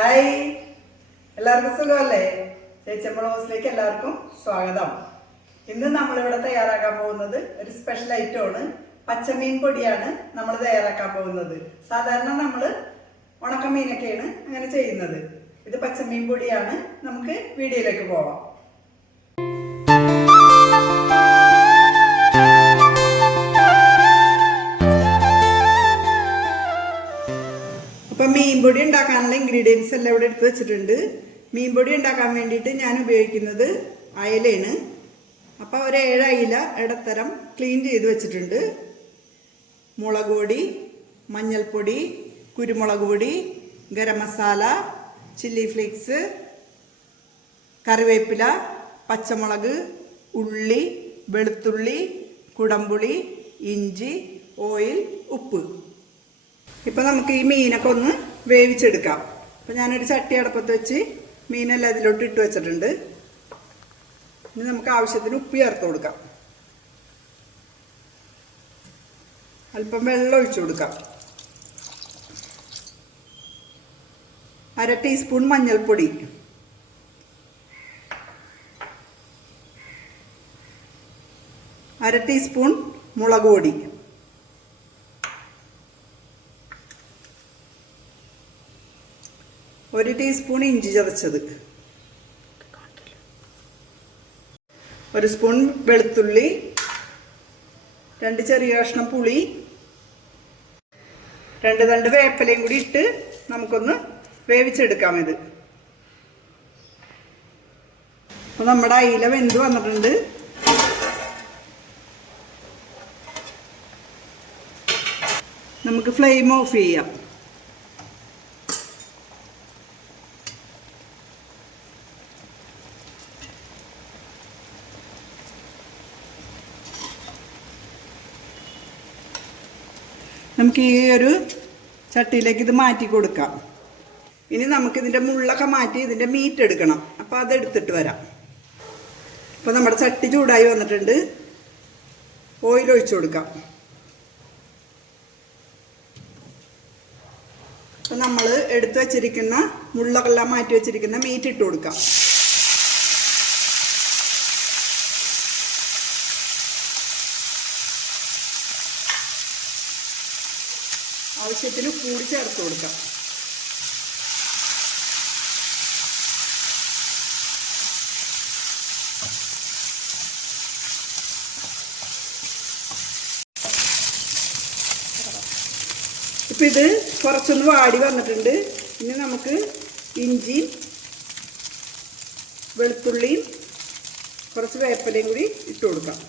Hi, എല്ലാവർക്കും സുഖമല്ലേ? ചേച്ചമ്മ ഹൗസിലേക്ക് എല്ലാവർക്കും സ്വാഗതം. ഇന്ന് നമ്മളിവിടെ തയ്യാറാക്കാൻ പോകുന്നത് ഒരു സ്പെഷ്യൽ ഐറ്റമാണ്. പച്ചമീൻ പൊടിയാണ് നമ്മൾ തയ്യാറാക്കാൻ പോകുന്നത്. സാധാരണ നമ്മൾ ഉണക്കമീനൊക്കെയാണ് അങ്ങനെ ചെയ്യുന്നത്. ഇത് പച്ചമീൻ പൊടിയാണ്. നമുക്ക് വീഡിയോയിലേക്ക് പോവാം. അപ്പം മീൻപൊടി ഉണ്ടാക്കാനുള്ള ഇൻഗ്രീഡിയൻസ് എല്ലാം ഇവിടെ എടുത്ത് വെച്ചിട്ടുണ്ട്. മീൻപൊടി ഉണ്ടാക്കാൻ വേണ്ടിയിട്ട് ഞാൻ ഉപയോഗിക്കുന്നത് അയലയാണ്. അപ്പോൾ ഒരു 7 അയില ഇടത്തരം ക്ലീൻ ചെയ്ത് വെച്ചിട്ടുണ്ട്. മുളക് പൊടി, മഞ്ഞൾപ്പൊടി, കുരുമുളക് പൊടി, ഗരം മസാല, ചില്ലി ഫ്ലേക്സ്, കറിവേപ്പില, പച്ചമുളക്, ഉള്ളി, വെളുത്തുള്ളി, കുടംപുളി, ഇഞ്ചി, ഓയിൽ, ഉപ്പ്. ഇപ്പം നമുക്ക് ഈ മീനൊക്കെ ഒന്ന് വേവിച്ചെടുക്കാം. അപ്പം ഞാനൊരു ചട്ടി അടപ്പത്ത് വെച്ച് മീനെല്ലാം അതിലോട്ട് ഇട്ട് വെച്ചിട്ടുണ്ട്. ഇനി നമുക്ക് ആവശ്യത്തിന് ഉപ്പ് ചേർത്ത് കൊടുക്കാം. അല്പം വെള്ളം ഒഴിച്ചു കൊടുക്കാം. 1/2 ടീസ്പൂൺ മഞ്ഞൾപ്പൊടി, 1/2 ടീസ്പൂൺ മുളക് പൊടി, 1 ടീസ്പൂൺ ഇഞ്ചി ചതച്ചത്, 1 സ്പൂൺ വെളുത്തുള്ളി, 2 ചെറിയ കഷ്ണം പുളി, 2 തണ്ട് വേപ്പിലയും കൂടി ഇട്ട് നമുക്കൊന്ന് വേവിച്ചെടുക്കാം. ഇത് അപ്പോൾ നമ്മുടെ അയില വെന്ത് വന്നിട്ടുണ്ട്. നമുക്ക് ഫ്ലെയിം ഓഫ് ചെയ്യാം. നമുക്ക് ഈ ഒരു ചട്ടിയിലേക്ക് ഇത് മാറ്റി കൊടുക്കാം. ഇനി നമുക്കിതിൻ്റെ മുള്ളൊക്കെ മാറ്റി ഇതിൻ്റെ മീറ്റ് എടുക്കണം. അപ്പോൾ അതെടുത്തിട്ട് വരാം. അപ്പോൾ നമ്മുടെ ചട്ടി ചൂടായി വന്നിട്ടുണ്ട്. ഓയിൽ ഒഴിച്ചു കൊടുക്കാം. അപ്പോൾ നമ്മൾ എടുത്തു വച്ചിരിക്കുന്ന മുള്ളക്കെല്ലാം മാറ്റി വെച്ചിരിക്കുന്ന മീറ്റ് ഇട്ട് കൊടുക്കാം. ആവശ്യത്തിന് കൂടി ചേർത്ത് കൊടുക്കാം. ഇപ്പം ഇത് കുറച്ചൊന്ന് വാടി വന്നിട്ടുണ്ട്. ഇനി നമുക്ക് ഇഞ്ചിയും വെളുത്തുള്ളിയും കുറച്ച് വേപ്പിലയും കൂടി ഇട്ട് കൊടുക്കാം.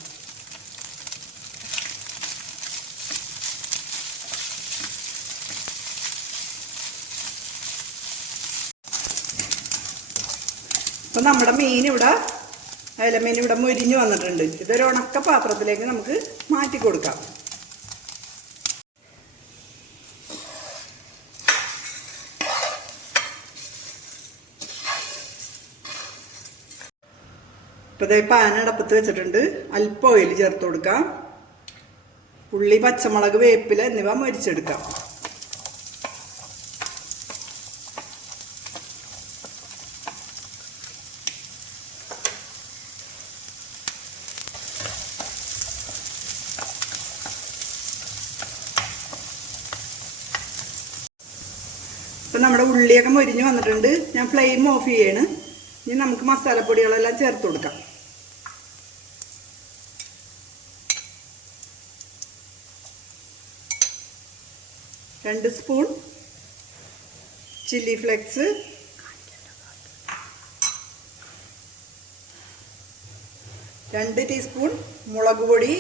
അപ്പം നമ്മുടെ മീൻ ഇവിടെ അയലമീൻ ഇവിടെ മൊരിഞ്ഞ് വന്നിട്ടുണ്ട്. ഇതൊരു ഉണക്ക പാത്രത്തിലേക്ക് നമുക്ക് മാറ്റി കൊടുക്കാം. ഇപ്പം ഇതേ പാൻ അടപ്പത്ത് വെച്ചിട്ടുണ്ട്. അല്പം ഓയിൽ ചേർത്ത് കൊടുക്കാം. ഉള്ളി, പച്ചമുളക്, വേപ്പില എന്നിവ മൊരിച്ചെടുക്കാം. ഇപ്പം നമ്മുടെ ഉള്ളിയൊക്കെ മൊരിഞ്ഞ് വന്നിട്ടുണ്ട്. ഞാൻ ഫ്ലെയിം ഓഫ് ചെയ്യാണ്. ഇനി നമുക്ക് മസാലപ്പൊടികളെല്ലാം ചേർത്ത് കൊടുക്കാം. രണ്ട് സ്പൂൺ ചില്ലി ഫ്ലെക്സ്, 2 ടീസ്പൂൺ മുളക് പൊടി,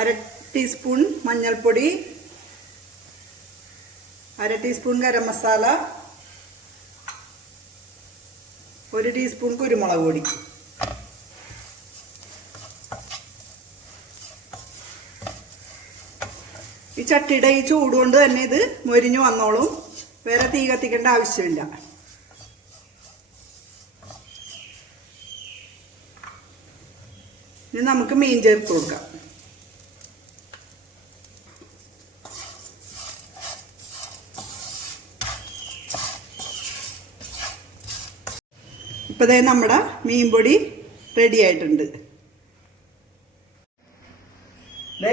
1/2 ടീസ്പൂൺ മഞ്ഞൾപ്പൊടി, 1/2 ടീസ്പൂൺ ഗരം മസാല, 1 ടീസ്പൂൺ കുരുമുളക് പൊടി. ഈ ചട്ടിയുടെ ഈ ചൂട് കൊണ്ട് തന്നെ ഇത് മൊരിഞ്ഞു വന്നോളും. വേറെ തീ കത്തിക്കേണ്ട ആവശ്യമില്ല. ഇനി നമുക്ക് മീൻ ചേർത്ത് കൊടുക്കാം. അപ്പോൾ ദേ നമ്മുടെ മീൻ പൊടി റെഡി ആയിട്ടുണ്ട്.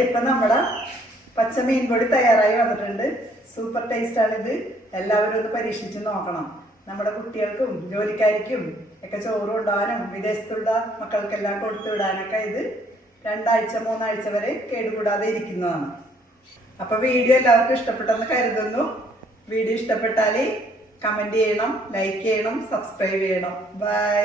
ഇപ്പം നമ്മുടെ പച്ച മീൻ പൊടി തയ്യാറായി വന്നിട്ടുണ്ട്. സൂപ്പർ ടേസ്റ്റാണിത്. എല്ലാവരും ഒന്ന് പരീക്ഷിച്ച് നോക്കണം. നമ്മുടെ കുട്ടികൾക്കും ജോലിക്കാർക്കും ഒക്കെ ചോറ് കൊണ്ടുപോകാനും വിദേശത്തുള്ള മക്കൾക്കെല്ലാം കൊടുത്തു വിടാനൊക്കെ ഇത് 2 ആഴ്ച 3 ആഴ്ച വരെ കേടുകൂടാതെ ഇരിക്കുന്നതാണ്. അപ്പോൾ വീഡിയോ എല്ലാവർക്കും ഇഷ്ടപ്പെട്ടെന്ന് കരുതുന്നു. വീഡിയോ ഇഷ്ടപ്പെട്ടാൽ കമൻറ്റ് ചെയ്യണം, ലൈക്ക് ചെയ്യണം, സബ്സ്ക്രൈബ് ചെയ്യണം. ബൈ.